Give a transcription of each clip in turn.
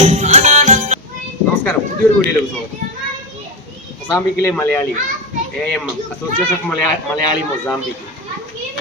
നമസ്കാരം, പുതിയൊരു വീഡിയോയിലേക്ക് സ്വാഗതം. മൊസാംബിക്കിലെ മലയാളികൾ AMM association of Malayali Mozambique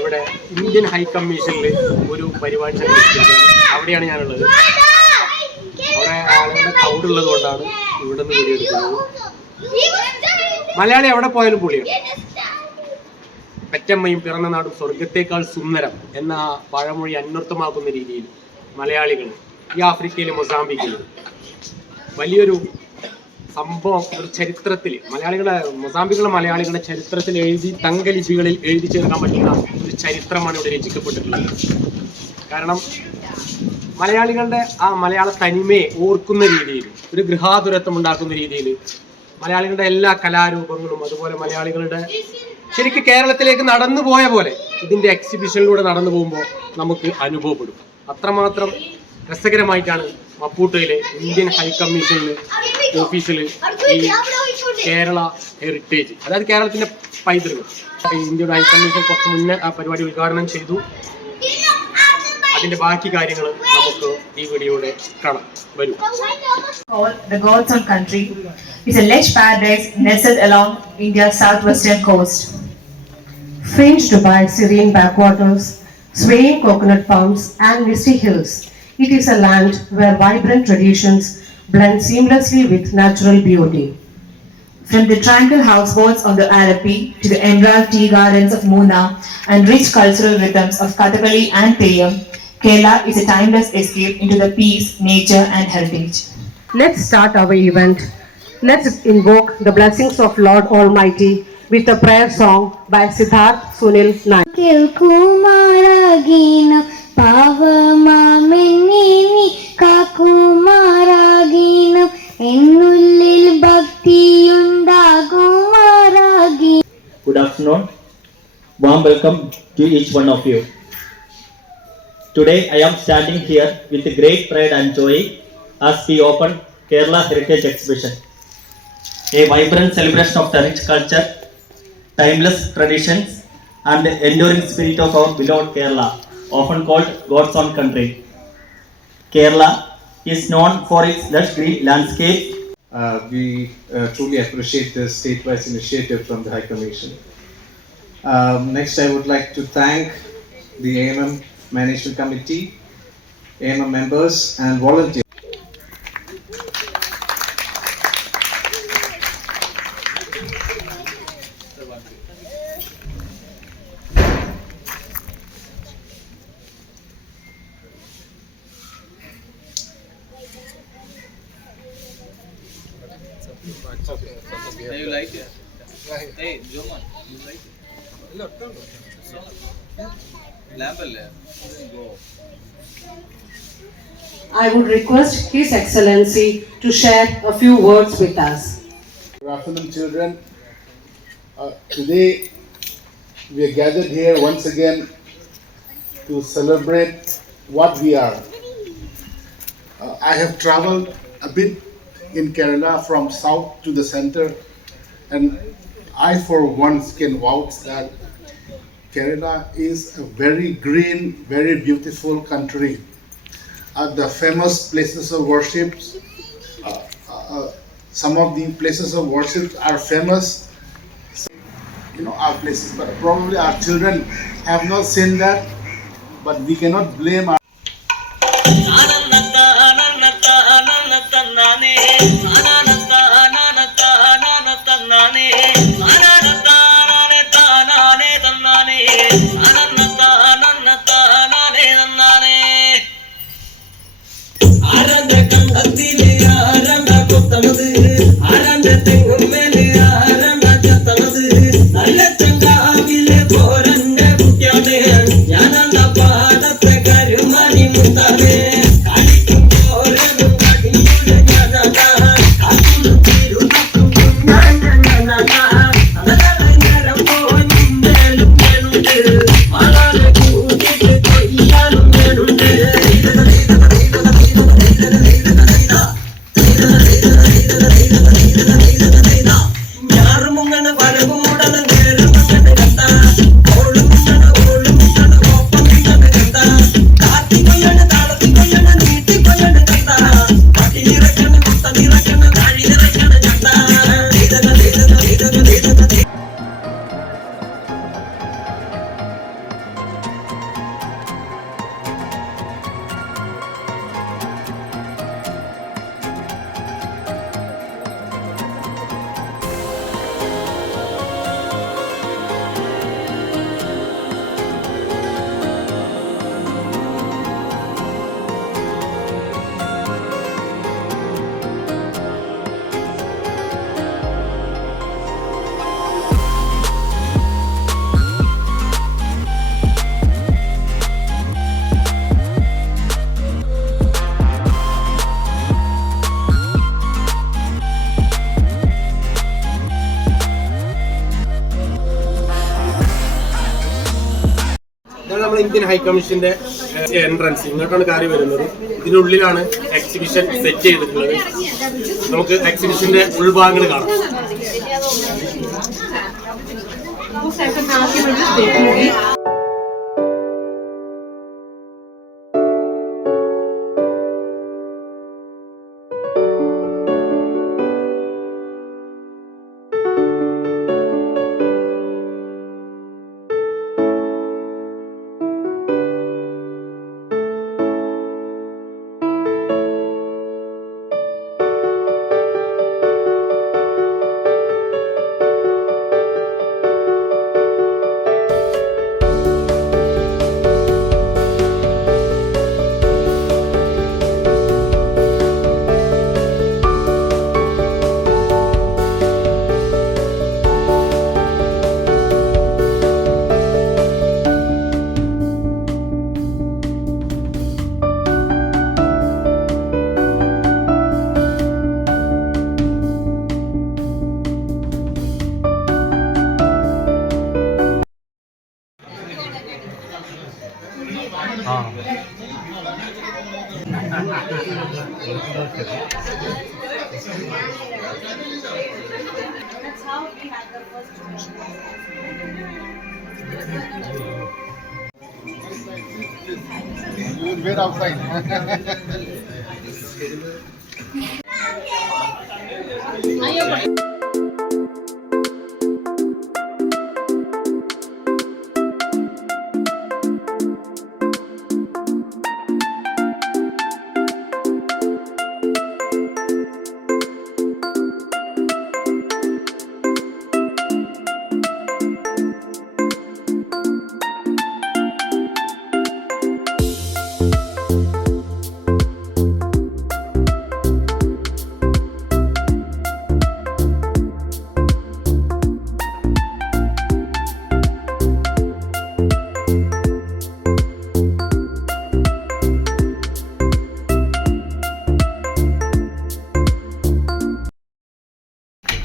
ഇവിടെ ഇന്ത്യൻ ഹൈ കമ്മീഷനിൽ ഒരു പരിപാടി സംഘടിപ്പിച്ചിരിക്കുകയാണ്. അവിടെയാണ് ഞാനുള്ളത്. അവിടെ ആളുകളുടെ ക്രൗഡുള്ളത് കൊണ്ടാണ് ഇവിടെ നിന്ന് വീഡിയോ എടുക്കുന്നത്. മലയാളി എവിടെ പോയാലും പൊളിയാണ്. പെറ്റമ്മയും പിറന്ന നാടും സ്വർഗത്തേക്കാൾ സുന്ദരം എന്ന പഴമൊഴി അന്വർത്ഥമാക്കുന്ന രീതിയിൽ മലയാളികൾ ഈ ആഫ്രിക്കയിലെ മൊസാംബിക്കിൽ വലിയൊരു സംഭവം, ഒരു ചരിത്രത്തിൽ മൊസാംബിക്കിലെ മലയാളികളുടെ ചരിത്രത്തിൽ തങ്കലിപികളിൽ എഴുതി ചേർക്കാൻ പറ്റുന്ന ഒരു ചരിത്രമാണ് ഇവിടെ രചിക്കപ്പെട്ടിട്ടുള്ളത്. കാരണം മലയാളികളുടെ ആ മലയാള തനിമയെ ഓർക്കുന്ന രീതിയിൽ, ഒരു ഗൃഹാതുരത്വം ഉണ്ടാക്കുന്ന രീതിയിൽ മലയാളികളുടെ എല്ലാ കലാരൂപങ്ങളും, അതുപോലെ മലയാളികളുടെ ശരിക്കും കേരളത്തിലേക്ക് നടന്നു പോയ പോലെ ഇതിൻ്റെ എക്സിബിഷനിലൂടെ നടന്നു പോകുമ്പോൾ നമുക്ക് അനുഭവപ്പെടും. അത്രമാത്രം രസകരമായിട്ടാണ് മപ്പൂട്ടയിലെ ഇന്ത്യൻ ഹൈ കമ്മീഷനിൽ ഓഫീസിൽ ഈ കേരള ഹെറിറ്റേജ്, അതായത് കേരളത്തിൻ്റെ പൈതൃകം, ഇന്ത്യയുടെ ഹൈ കമ്മീഷൻ കുറച്ച് മുന്നേ ആ പരിപാടി ഉദ്ഘാടനം ചെയ്തു. അതിന്റെ ബാക്കി കാര്യങ്ങൾ നമുക്ക് ഈ വീഡിയോയുടെ കാണാം. വരൂ. The God's country is a lush paradise nestled along India's southwestern coast. Fringed by serene backwaters, swaying coconut palms and misty hills, it is a land where vibrant traditions blend seamlessly with natural beauty. From the tranquil houseboats of the Arapi to the emerald tea gardens of Muna and rich cultural rhythms of Kathakali and Theyyam, Kerala is a timeless escape into the peace, nature and heritage. Let's start our event. Let's invoke the blessings of Lord Almighty with a prayer song by Siddharth Sunil Naik. Kumaragino pavamamenini kakumaragino ennullil bhaktiyundagumaragi. Good afternoon. Warm welcome to each one of you. Today I am standing here with great pride and joy as we open Kerala Heritage Exhibition, a vibrant celebration of the rich culture, timeless traditions and the enduring spirit of our beloved Kerala, often called God's own country. Kerala is known for its lush green landscape. We truly appreciate this state-wise initiative from the High Commission. Next, I would like to thank the AMM Management Committee, AMM members and volunteers. You like it? Hey, Joman, you like it? Lamp go. I would request His Excellency to share a few words with us. Good afternoon, children. Today we are gathered here once again to celebrate what we are. I have traveled a bit in Kerala from south to the center, and I for once can vouch that Kerala is a very green, very beautiful country. The famous places of worship, some of the places of worship are famous, our places, but probably our children have not seen that, but we cannot blame our നമ്മളെ Indian ഹൈക്കമ്മീഷന്റെ entrance ഇങ്ങോട്ടാണ് കാര്യം വരുന്നത്. ഇതിനുള്ളിലാണ് exhibition set ചെയ്തിട്ടുള്ളത്. നമുക്ക് എക്സിബിഷന്റെ ഉൾഭാഗങ്ങൾ കാണാം. You will wait outside.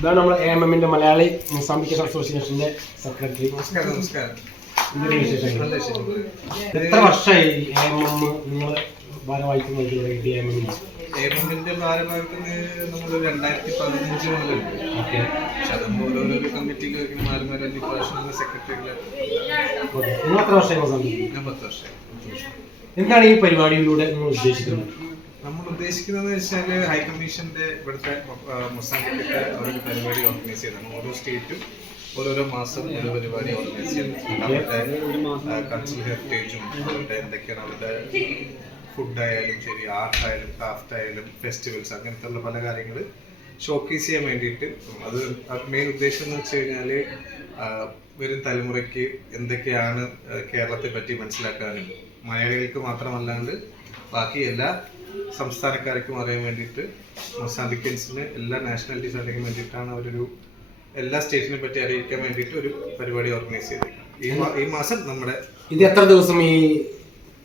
ഇതാണ് നമ്മുടെ AMMന്റെ Malayali Mozambique അസോസിയേഷന്റെ സെക്രട്ടറി. നമസ്കാരം. എന്തൊരു വിശേഷങ്ങൾ? എത്ര വർഷമായി AMM നിങ്ങൾ ഭാരവാഹിത്വം വഹിക്കുന്നത്? AMMന്റെ ഭാരവാഹിത്വത്തിന് നമ്മൾ 2015 മുതലുണ്ട്. പക്ഷെ നമ്മൾ ഓരോരോ കമ്മിറ്റിയിലേക്ക് മാറി മാറി ഡിപ്പാർട്ട്മെന്റ് സെക്രട്ടറികളെ. നിങ്ങൾ എത്ര വർഷമായി മൊസാംബിക്? ഞാൻ 10 വർഷം. എന്താണ് ഈ പരിപാടിയിലൂടെ നിങ്ങൾ ഉദ്ദേശിക്കുന്നത്? നമ്മൾ ഉദ്ദേശിക്കുന്നത് വെച്ചാൽ ഹൈക്കമ്മീഷന്റെ ഇവിടുത്തെ മൊസാംബിക്കിന്റെ ഒരു പരിപാടി ഓർഗനൈസ് ചെയ്താണ്. ഓരോ സ്റ്റേറ്റും ഓരോരോ മാസം ഒരു പരിപാടി ഓർഗനൈസ് ചെയ്യുന്നത്. അവരുടെ കൾച്ചറൽ ഹെറിറ്റേജും അവരുടെ എന്തൊക്കെയാണ് അവരുടെ ഫുഡായാലും ശരി, ആർട്ടായാലും ക്രാഫ്റ്റ് ആയാലും ഫെസ്റ്റിവൽസ് അങ്ങനത്തെ ഉള്ള പല കാര്യങ്ങൾ ഷോക്കേസ് ചെയ്യാൻ വേണ്ടിയിട്ട്. അത് മെയിൻ ഉദ്ദേശം എന്ന് വെച്ച് കഴിഞ്ഞാൽ വരും തലമുറയ്ക്ക് എന്തൊക്കെയാണ് കേരളത്തെ പറ്റി മനസ്സിലാക്കാനും മലയാളികൾക്ക് മാത്രമല്ലാണ്ട് ബാക്കി എല്ലാ സംസ്ഥാനക്കാർക്കും അറിയാൻ വേണ്ടിയിട്ട് മൊസാംബിക്കൻസിന് എല്ലാ നാഷണാലിറ്റീസ് അറിയാൻ വേണ്ടിയിട്ടാണ് അവരൊരു എല്ലാ സ്റ്റേറ്റിനെ പറ്റി അറിയിക്കാൻ വേണ്ടിയിട്ട് ഒരു പരിപാടി ഓർഗനൈസ് ചെയ്തേക്കുന്നത്. ഈ മാസം നമ്മുടെ ഇത് എത്ര ദിവസം ഈ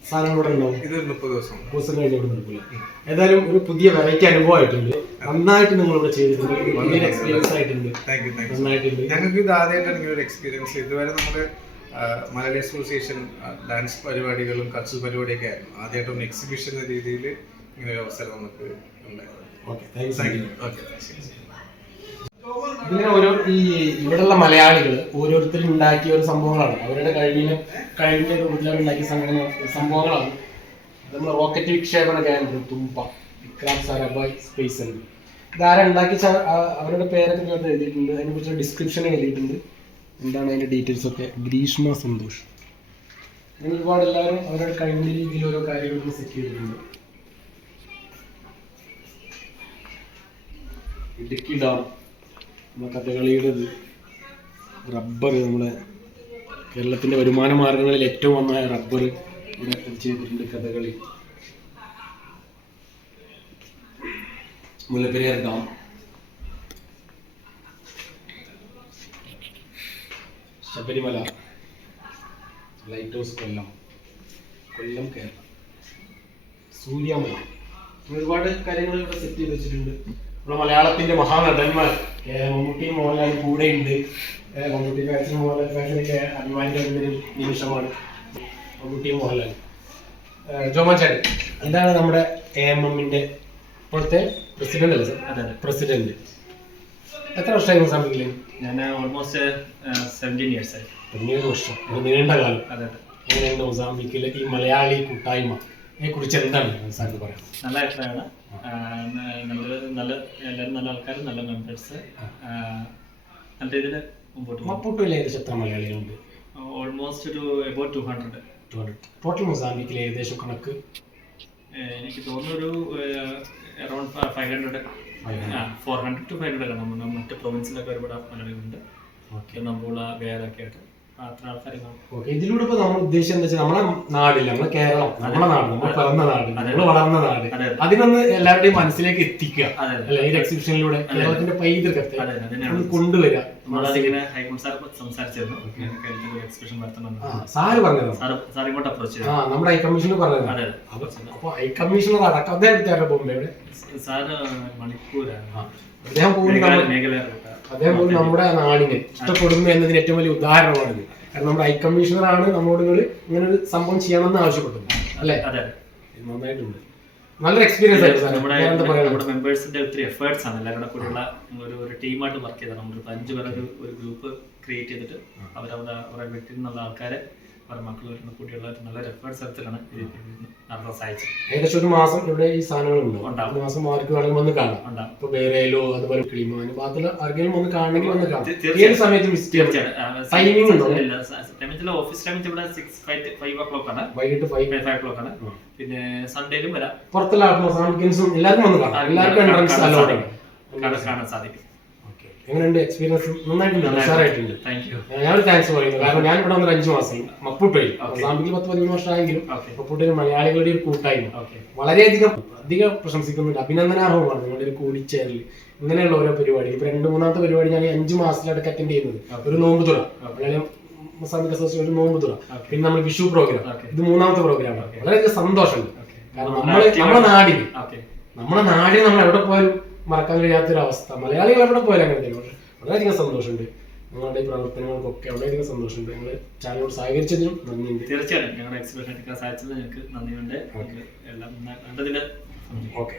സാധനം കൂടെ ഉണ്ടാവും? ഇത് 30 ദിവസം കഴിഞ്ഞ് ഇവിടെ നിൽക്കില്ല. ഏതായാലും ഒരു പുതിയ വെറൈറ്റി അനുഭവമായിട്ടുണ്ട്. നന്നായിട്ട് നിങ്ങൾ ഇവിടെ ചെയ്തിട്ടുണ്ട്. വലിയൊരു എക്സ്പീരിയൻസ് ആയിട്ടുണ്ട്. നന്നായിട്ടുണ്ട്. ഞങ്ങൾക്ക് ഇത് ആദ്യമായിട്ടാണ് ഇങ്ങനെ ഒരു എക്സ്പീരിയൻസ്. ഇതുവരെ നമ്മുടെ മലയാളി അസോസിയേഷൻ ഡാൻസ് പരിപാടികളും കൾച്ചറൽ പരിപാടിയൊക്കെ ആയിരുന്നു. ആദ്യമായിട്ടൊന്ന് എക്സിബിഷൻ എന്ന രീതിയിൽ ഇങ്ങനെ ഒരു അവസരം നമുക്ക് ഇങ്ങനെ ഓരോ ഈ ഇവിടെയുള്ള മലയാളികൾ ഓരോരുത്തരും ഉണ്ടാക്കിയ ഒരു സംഭവങ്ങളാണ്. അവരുടെ കഴിവിന്റെ രൂപത്തിലാണ് ഉണ്ടാക്കിയ സംഭവങ്ങളാണ്. നമ്മൾ റോക്കറ്റ് വിക്ഷേപണ കേന്ദ്രം തുമ്പ വിക്രാം സാരാഭായ് സ്പേസ് സെന്റർ. ഇതാരാ ഉണ്ടാക്കിയ അവരുടെ പേരൊക്കെ ചേർത്ത് എഴുതിയിട്ടുണ്ട്. അതിനെക്കുറിച്ച് ഡിസ്ക്രിപ്ഷൻ എഴുതിയിട്ടുണ്ട്. എന്താണ് അതിന്റെ ഡീറ്റെയിൽസ് ഒക്കെ. ഗ്രീഷ്മ സന്തോഷ്. അങ്ങനെ ഒരുപാട് എല്ലാവരും അവരുടെ കഴിവിന്റെ രീതിയിൽ ഓരോ കാര്യങ്ങളും സെറ്റ് ചെയ്തിട്ടുണ്ട്. ഇടുക്കി ഡാം, നമ്മുടെ കഥകളിയുടേത്, റബ്ബർ, നമ്മുടെ കേരളത്തിൻ്റെ വരുമാന മാർഗങ്ങളിൽ ഏറ്റവും ഒന്നായ റബ്ബർ ഇവിടെ ചെയ്തിട്ടുണ്ട്. Kathakali, Mullaperiyar dam, Sabarimala, lighthouse Kollam Keralam, Suryamala, ഒരുപാട് കാര്യങ്ങൾ ഇവിടെ സെറ്റ് ചെയ്ത് വെച്ചിട്ടുണ്ട്. നമ്മുടെ മലയാളത്തിന്റെ മഹാനടന്മാർ മമ്മൂട്ടി മോഹൻലാൽ കൂടെയുണ്ട്. മമ്മൂട്ടി ഫാഷൻ മോഹൻലാൽ ഫാഷനൊക്കെ അഭിമാനിക്കുന്ന ഒരു നിമിഷമാണ്. മമ്മൂട്ടി മോഹൻലാൽ. ജോമോൻ ചേട്ടൻ, എന്താണ് നമ്മുടെ AMMന്റെ ഇപ്പോഴത്തെ പ്രസിഡന്റ് അല്ലേ സർ? അതെ. പ്രസിഡന്റ്. എത്ര വർഷമായി മൊസാംബിക്കിൽ? ഞാൻ ഓൾമോസ്റ്റ് 17 years ആയി. 17 വർഷം, ഒരു നീണ്ട കാലം. അതെ. എങ്ങനെയുണ്ട് മൊസാംബിക്കിലെ ഈ മലയാളി കൂട്ടായ്മയെ കുറിച്ച് എന്താണ് സാറിന് പറയാം? നല്ല അഭിപ്രായമാണ്. നല്ല എല്ലാവരും നല്ല ആൾക്കാർ, നല്ല മെമ്പേഴ്സ്, നല്ല രീതിയിൽ മുമ്പോട്ട് പോകും. മപ്പൂട്ടിൽ ഏകദേശം എത്ര മലയാളികളുണ്ട്? ഓൾമോസ്റ്റ് ഒരു അബൌട്ട് 200. ടോട്ടൽ മൊസാംബിക്കിൽ ഏകദേശം കണക്ക് എനിക്ക് തോന്നുന്നു ഒരു അറൌണ്ട് 500, 400 to 500 കാണാം. മറ്റ് പ്രൊവിൻസിലൊക്കെ ഒരുപാട് മലയാളികളുണ്ട്. നമ്പൂള, വേറൊക്കെ ആയിട്ട് അത്ര ആൾക്കാർ കാണും. ഓക്കെ, ഇതിലൂടെ ഇപ്പൊ നമ്മൾ ഉദ്ദേശിച്ചത് എന്താ വെച്ചാൽ നമ്മളെ നാടില്ല, നമ്മളെ കേരളം, നമ്മളെ നാട്, നമ്മൾ പിറന്ന നാട്, നമ്മൾ വളർന്ന നാട്, അതിനൊന്ന് എല്ലാവരുടെയും മനസ്സിലേക്ക് എത്തിക്കുക അല്ലെ? ഈ എക്സിബിഷനിലൂടെ കേരളത്തിന്റെ പൈതൃകത്തെ കൊണ്ടുവരിക. നമ്മളതിങ്ങനെ ഹൈക്കോടതി സാർ സംസാരിച്ചിരുന്നു, എക്സിബിഷൻ നടത്തണം. സാറ് പറഞ്ഞത് സാർ ഇങ്ങോട്ട് അപ്രോച്ച് ചെയ്തു. നമ്മുടെ ഹൈക്കമ്മീഷണർ പറഞ്ഞത്. അപ്പൊ ഹൈക്കമ്മീഷണർ അടക്കം അദ്ദേഹം ബോംബെയുടെ സാറ് മണിപ്പൂരാണ്. അദ്ദേഹം പോലും മേഖല അദ്ദേഹം പോലും നമ്മുടെ നാടിനെ ഇഷ്ടപ്പെടുന്നു എന്നതിന് ഏറ്റവും വലിയ ഉദാഹരണമാണിത്. കാരണം നമ്മുടെ ഹൈക്കമ്മീഷണർ ആണ് നമ്മളോട് ഇങ്ങനെ ഒരു സംഭവം ചെയ്യണമെന്ന് ആവശ്യപ്പെട്ടത് അല്ലെ? നന്നായിട്ടുണ്ട്, നല്ലൊരു എക്സ്പീരിയൻസ് ആയിരുന്നു. നമ്മുടെ മെമ്പേഴ്സിന്റെ ഒത്തിരി എഫേർട്സ് ആണ്. എല്ലാവരുടെ കൂടെയുള്ള ഒരു ടീമായിട്ട് വർക്ക് ചെയ്തത്. നമ്മളൊരു 5 പേരെ ഒരു ഗ്രൂപ്പ് ക്രിയേറ്റ് ചെയ്തിട്ട് അവരുടെ വീട്ടിൽ നിന്നുള്ള ആൾക്കാരെ അവരുടെ മക്കളുടെ കൂടിയുള്ള നല്ലൊരു എഫേർട്സ് എടുത്തിട്ടാണ് നടത്താൻ സാധിച്ചത്. ഏകദേശം ഒരു മാസം ഇവിടെ ഈ സാധനങ്ങളുണ്ട്. ഒരു മാസം ആർക്ക് വേണമെങ്കിൽ വന്ന് കാണാം. ഇപ്പൊ ബേറയിലോ അതുപോലെ കിളിമാനോ ഭാഗത്തുള്ള ആർക്കെങ്കിലും വന്ന് കാണണമെങ്കിൽ വന്ന് കാണാം. ഏത് സമയത്ത് വിസിറ്റ് ചെയ്യാം? ടൈമിംഗ് ഉണ്ടോ? ഓഫീസ് ടൈം ഇവിടെ 5 o'clock ആണ്, വൈകിട്ട് 5 o'clock ആണ്. പിന്നെ സൺഡേയിലും വരാം. പുറത്തുള്ള മൊസാംബിക്കൻസും എല്ലാവർക്കും വന്ന് കാണാം. എല്ലാവർക്കും എൻട്രൻസ് അലൗഡ് കാണാൻ സാധിക്കും. എങ്ങനെയുണ്ട് എക്സ്പീരിയൻസ്? നന്നായിട്ടുണ്ട്, ഉഷാറായിട്ടുണ്ട്. ഞാൻ താങ്ക്സ് പറയുന്നു. കാരണം ഞാൻ ഇവിടെ വന്നൊരു 5 മാസം മപ്പൂട്ടയിൽ, മൊസാംബിക്കിൽ 10-13 വർഷമായെങ്കിലും മപ്പൂട്ടയിൽ മലയാളികളുടെ ഒരു കൂട്ടായ്മ വളരെയധികം പ്രശംസിക്കുന്നുണ്ട്. അഭിനന്ദനാർഹമാണ് നിങ്ങളുടെ ഒരു കൂടിച്ചേരൽ. ഇങ്ങനെയുള്ള ഓരോ പരിപാടി, ഇപ്പൊ 2-3ാമത്തെ പരിപാടി ഞാൻ 5 മാസത്തിലടക്കം അറ്റൻഡ് ചെയ്യുന്നത്. ഒരു നോമ്പ് തുറ, മലയാളം മൊസാംബിക് അസോസിയേഷൻ നോമ്പ് തുറ, പിന്നെ നമ്മൾ വിഷു പ്രോഗ്രാം, ഇത് 3ാമത്തെ പ്രോഗ്രാമാണ്. വളരെയധികം സന്തോഷമുണ്ട്. കാരണം നമ്മുടെ നാടിനെ നമ്മൾ എവിടെ പോയാലും മറക്കാൻ കഴിയാത്തൊരു അവസ്ഥ. മലയാളികൾ എവിടെ പോയാലും അങ്ങനെ തന്നെ. പക്ഷെ വളരെയധികം സന്തോഷമുണ്ട്. നിങ്ങളുടെ ഈ പ്രവർത്തനങ്ങൾക്കൊക്കെ വളരെയധികം സന്തോഷമുണ്ട്. നിങ്ങൾ ചാനലിനോട് സഹകരിച്ചതിനും നന്ദിയുണ്ട്. തീർച്ചയായും ഞങ്ങളുടെ എക്സിബിഷൻ എടുക്കാൻ സാധിച്ചത് ഞങ്ങൾക്ക് നന്ദിയുണ്ട്. എല്ലാം ഓക്കെ.